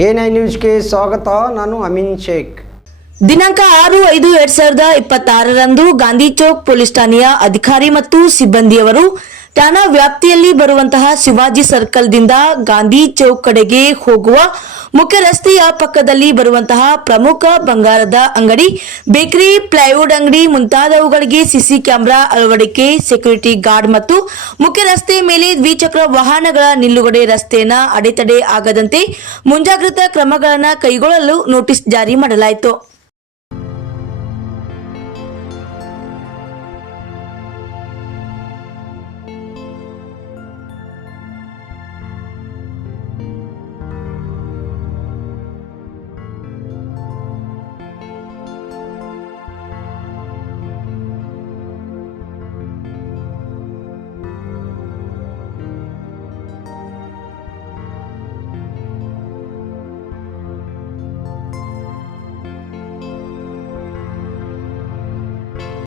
A9 ನ್ಯೂಸ್ಗೆ ಸ್ವಾಗತ. ನಾನು ಅಮೀನ್ ಶೇಖ್. ದಿನಾಂಕ 6/5/2026ರಂದು ಗಾಂಧಿ ಚೌಕ್ ಪೊಲೀಸ್ ಠಾಣೆಯ ಅಧಿಕಾರಿ ಮತ್ತು ಸಿಬ್ಬಂದಿಯವರು ಠಾಣಾ ವ್ಯಾಪ್ತಿಯಲ್ಲಿ ಬರುವಂತಹ ಶಿವಾಜಿ ಸರ್ಕಲ್ದಿಂದ ಗಾಂಧಿ ಚೌಕ್ ಕಡೆಗೆ ಹೋಗುವ ಮುಖ್ಯ ರಸ್ತೆಯ ಪಕ್ಕದಲ್ಲಿ ಬರುವಂತಹ ಪ್ರಮುಖ ಬಂಗಾರದ ಅಂಗಡಿ, ಬೇಕರಿ, ಪ್ಲೈವುಡ್ ಅಂಗಡಿ ಮುಂತಾದವುಗಳಿಗೆ ಸಿಸಿ ಕ್ಯಾಮೆರಾ ಅಳವಡಿಕೆ, ಸೆಕ್ಯೂರಿಟಿ ಗಾರ್ಡ್ ಮತ್ತು ಮುಖ್ಯ ರಸ್ತೆ ಮೇಲೆ ದ್ವಿಚಕ್ರ ವಾಹನಗಳ ನಿಲುಗಡೆ, ರಸ್ತೆಯನ್ನು ಅಡೆತಡೆ ಆಗದಂತೆ ಮುಂಜಾಗ್ರತಾ ಕ್ರಮಗಳನ್ನು ಕೈಗೊಳ್ಳಲು ನೋಟಿಸ್ ಜಾರಿ ಮಾಡಲಾಯಿತು.